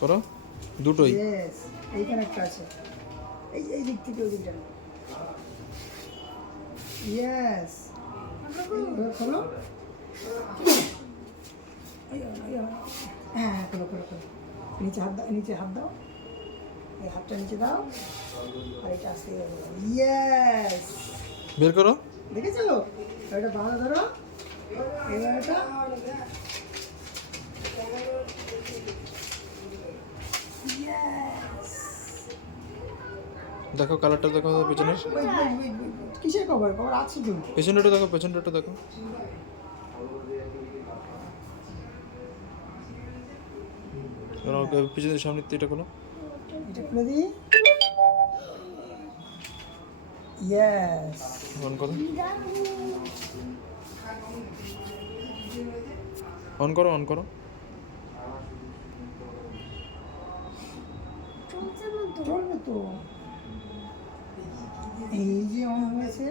করো দুটোই। ইয়েস, এইখানে একটা আছে, এই দিক থেকে ওই দিকটা। ইয়েস, খোলো। হ্যাঁ, খোলো খোলো খোলো। নিচে হাত দাও, নিচে হাত দাও, এই হাতটা নিচে দাও, আর এটা আস্তে ইয়েস, বের করো। দেখেছো? এটা বাঁধা ধরো, এবার এটা ইয়েস। দেখো কালারটা দেখো পেছনের। কিসের কভার? কভার আছে তো। পেছনটা দেখো, পেছনটা দেখো। পিছনের সামনে এটা খোলো। এটা খুলে দিই। ইয়েস, অন করো, অন করো, অন করো। চলবে তো। এই যে অন হয়েছে।